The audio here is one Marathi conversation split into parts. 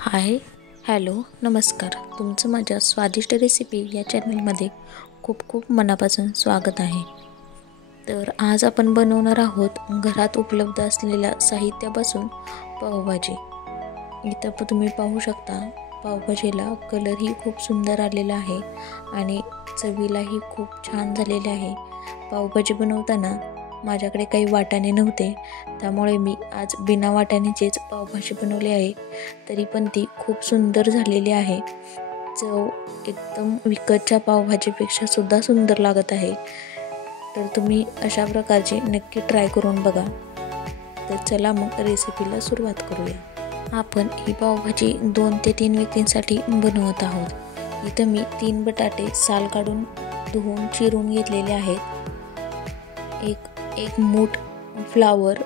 हाय, हॅलो, नमस्कार. तुमचं माझ्या स्वादिष्ट रेसिपी या चॅनलमध्ये खूप खूप मनापासून स्वागत आहे. तर आज आपण बनवणार आहोत घरात उपलब्ध असलेल्या साहित्यापासून पावभाजी. इथं तुम्ही पाहू शकता, पावभाजीला कलरही खूप सुंदर आलेला आहे आणि चवीलाही खूप छान झालेले आहे. पावभाजी बनवताना माझ्याकडे काही वाटाणे नव्हते, त्यामुळे मी आज बिना वाटाण्याचीच पावभाजी बनवली आहे. तरी पण ती खूप सुंदर झालेली आहे. चव एकदम विकतच्या पावभाजीपेक्षा सुद्धा सुंदर लागत आहे. तर तुम्ही अशा प्रकारची नक्की ट्राय करून बघा. तर चला मग रेसिपीला सुरुवात करूया. आपण ही पावभाजी 2 ते 3 व्यक्तींसाठी बनवत आहोत. इथं मी 3 बटाटे साल काढून धुवून चिरून घेतलेले आहेत. एक मूठ फ्लावर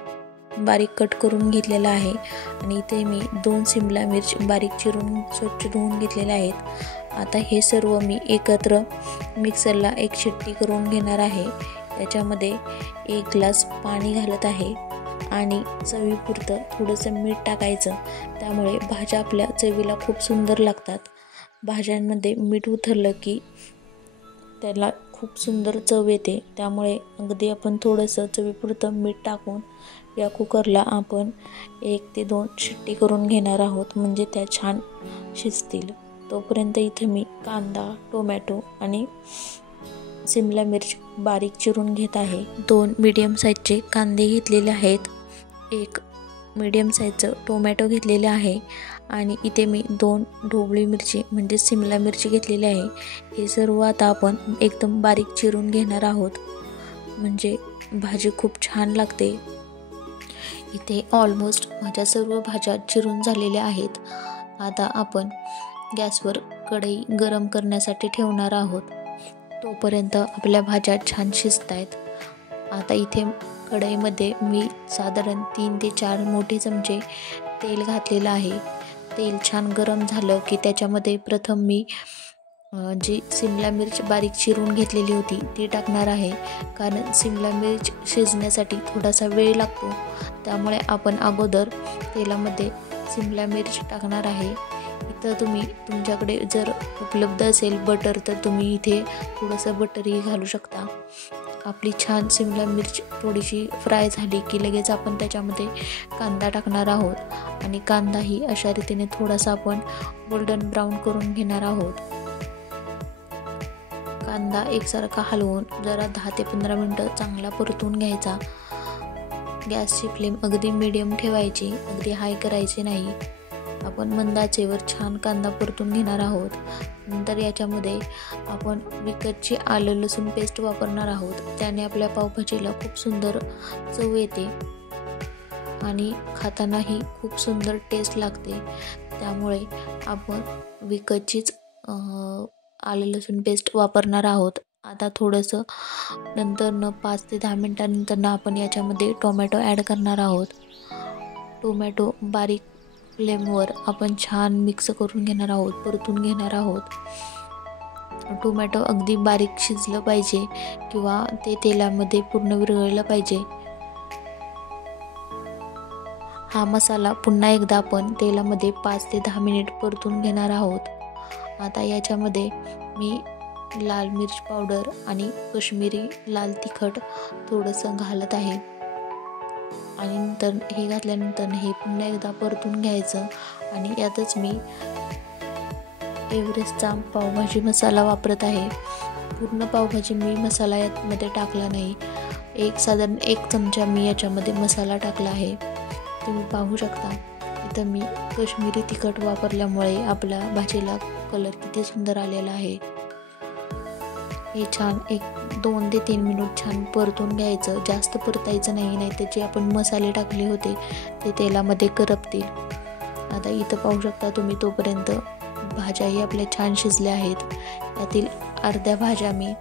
बारीक कट करून घेतलेला आहे आणि इथे मी 2 सिमला मिर्च बारीक चिरून स्वच्छ धुवून घेतलेले आहेत. आता हे सर्व मी एकत्र मिक्सरला एक शिट्टी करून घेणार आहे. त्याच्यामध्ये 1 ग्लास पाणी घालत आहे आणि चवीपुरतं थोडंसं मीठ टाकायचं. त्यामुळे भाज्या आपल्या चवीला खूप सुंदर लागतात. भाज्यांमध्ये मीठ उतरलं की त्याला खूप सुंदर चव येते. त्यामुळे अगदी आपण थोडंसं चवीपुरतं मीठ टाकून या कुकरला आपण 1 ते 2 शिट्टी करून घेणार आहोत, म्हणजे त्या छान शिजतील. तोपर्यंत इथे मी कांदा, टोमॅटो आणि सिमला मिर्च बारीक चिरून घेत आहे. 2 मीडियम साईजचे कांदे घेतलेले आहेत. 1 मीडियम साईजचं टोमॅटो घेतलेले आहे आणि इथे मी 2 ढोबळी मिरची म्हणजे सिमला मिरची घेतलेली आहे. हे सर्व आता आपण एकदम बारीक चिरून घेणार आहोत, म्हणजे भाजी खूप छान लागते. इथे ऑलमोस्ट माझ्या सर्व भाज्या चिरून झालेल्या आहेत. आता आपण गॅसवर कढई गरम करण्यासाठी ठेवणार आहोत. तोपर्यंत आपल्या भाज्या छान शिजत आहेत. आता इथे कढईमध्ये मी साधारण 3 ते 4 मोठे चमचे तेल घातलेलं आहे. तेल छान गरम झालं की त्याच्यामध्ये प्रथम मी जी सिमला मिर्च बारीक चिरून घेतलेली होती ती टाकणार आहे. कारण सिमला मिर्च शिजण्यासाठी थोडासा वेळ लागतो, त्यामुळे आपण अगोदर तेलामध्ये सिमला मिर्च टाकणार आहे. इथं तुमच्याकडे जर उपलब्ध असेल बटर, तर तुम्ही इथे थोडंसं बटरही घालू शकता. आपली छान सिमला मिर्च थोडीशी फ्राय झाली की लगेच आपण त्याच्यामध्ये कांदा टाकणार आहोत आणि कांदाही अशा रीतीने थोडासा आपण गोल्डन ब्राऊन करून घेणार आहोत. कांदा एकसारखा हलवून जरा 10 ते 15 मिनटं चांगला परतून घ्यायचा. गॅसची फ्लेम अगदी मीडियम ठेवायची, अगदी हाय करायची नाही. आपण मंद आचेवर छान कांदा परतून घेणार आहोत. नंतर याच्यामध्ये आपण विकतची आलं लसूण पेस्ट वापरणार आहोत. त्याने आपल्या पावभाजीला खूप सुंदर चव येते आणि खातानाही खूप सुंदर टेस्ट लागते. त्यामुळे आपण विकतचीच आलं लसूण पेस्ट वापरणार आहोत. आता थोडंसं नंतर 5 ते 10 मिनटानंतर आपण याच्यामध्ये टोमॅटो ॲड करणार आहोत. टोमॅटो बारीक फ्लेमवर आपण छान मिक्स करून घेणार आहोत, परतून घेणार आहोत. टोमॅटो अगदी बारीक शिजलं पाहिजे किंवा ते तेलामध्ये पूर्ण विरघळलं पाहिजे. हा मसाला पुन्हा एकदा आपण तेलामध्ये 5 ते 10 मिनिट परतून घेणार आहोत. आता याच्यामध्ये मी लाल मिर्च पावडर आणि काश्मीरी लाल तिखट थोडंसं घालत आहे आणि नंतर हे घातल्यानंतर हे पुन्हा एकदा परतून घ्यायचं. आणि यातच मी एव्हरेस्टचा पावभाजी मसाला वापरत आहे. पूर्ण पावभाजी मी मसाला यामध्ये टाकला नाही. साधारण 1 चमचा मी याच्यामध्ये मसाला टाकला आहे. तुम्ही पाहू शकता इथं मी काश्मीरी तिखट वापरल्यामुळे आपल्या भाजीला कलर किती सुंदर आलेला आहे. हे छान 2 ते 3 मिनिट छान परतून घ्यायचं. जास्त परतायचं नाही, नाहीतर जे आपण मसाले टाकले होते ते तेलामध्ये करपतील. आता इथं पाहू शकता तुम्ही, तोपर्यंत भाज्याही आपल्या छान शिजल्या आहेत. यातील अर्ध्या भाज्या मी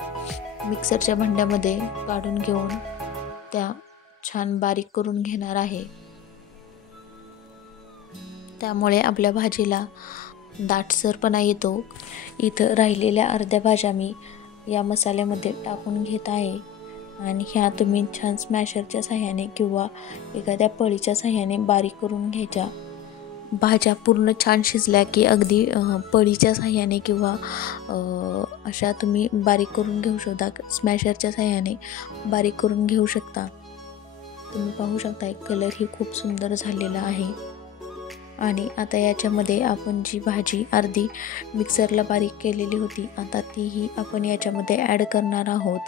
मिक्सरच्या भांड्यामध्ये काढून घेऊन त्या छान बारीक करून घेणार आहे. त्यामुळे आपल्या भाजीला दाटसरपणा येतो. इथं राहिलेल्या अर्ध्या भाज्या मी या मसाल्यामध्ये टाकून घेत आहे आणि ह्या तुम्ही छान स्मॅशरच्या साह्याने किंवा एखाद्या पळीच्या साह्याने बारीक करून घ्यायच्या. भाज्या पूर्ण छान शिजल्या की अगदी पळीच्या साह्याने किंवा अशा तुम्ही बारीक करून घेऊ शकता, स्मॅशरच्या साह्याने बारीक करून घेऊ शकता. तुम्ही पाहू शकता कलरही खूप सुंदर झालेला आहे. आणि आता याच्यामध्ये आपण जी भाजी अर्धी मिक्सरला बारीक केलेली होती, आता तीही आपण याच्यामध्ये ॲड करणार आहोत.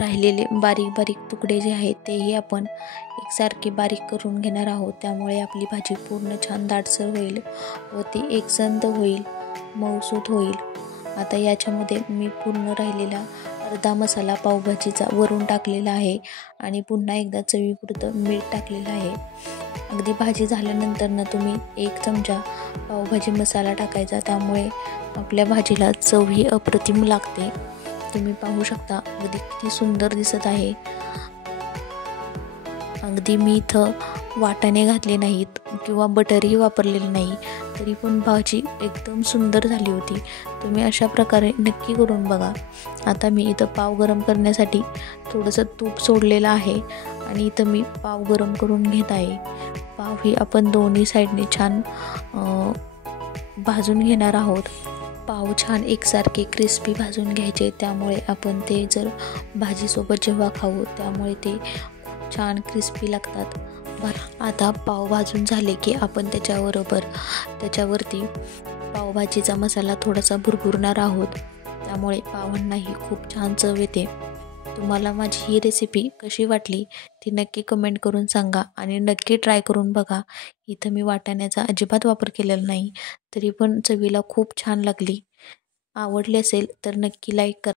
राहिलेले बारीक बारीक तुकडे जे आहेत तेही आपण एकसारखे बारीक करून घेणार आहोत. त्यामुळे आपली भाजी पूर्ण छान दाटसर होईल व ती एकसंध होईल, मऊसूत होईल. आता याच्यामध्ये मी पूर्ण राहिलेला अर्धा मसाला पावभाजीचा वरून टाकलेला आहे आणि पुन्हा एकदा चवीपुरतं मीठ टाकलेलं आहे. अगदी भाजी झाल्यानंतर तुम्ही 1 चमचा पावभाजी मसाला टाकायचा, त्यामुळे आपल्या भाजीला चवही अप्रतिम लागते. तुम्ही पाहू शकता अगदी किती सुंदर दिसत आहे. अगदी मी इथं वाटाणे घातले नाहीत किंवा बटरही वापरलेले नाही, तरी पण भाजी एकदम सुंदर झाली होती. तुम्ही अशा प्रकारे नक्की करून बघा. आता मी इथं पाव गरम करण्यासाठी थोडंसं तूप सोडलेलं आहे आणि इथं मी पाव गरम करून घेत आहे. पाव ही आपण दोन्ही साईडने छान भाजून घेणार आहोत. पाव छान एकसारखे क्रिस्पी भाजून घ्यायचे, त्यामुळे आपण ते जर भाजीसोबत जेव्हा खाऊ त्यामुळे ते छान क्रिस्पी लागतात. आता पाव भाजून झाले की आपण त्याच्यावरती पावभाजीचा मसाला थोडासा भुरभुरणार आहोत, त्यामुळे पावांनाही खूप छान चव येते. तुम्हाला माझी ही रेसिपी कशी वाटली ती नक्की कमेंट करून सांगा आणि नक्की ट्राय करून बघा. इथं मी वाटाण्याचा अजिबात वापर केलेला नाही, तरी पण चवीला खूप छान लागली. आवडली असेल तर नक्की लाईक करा.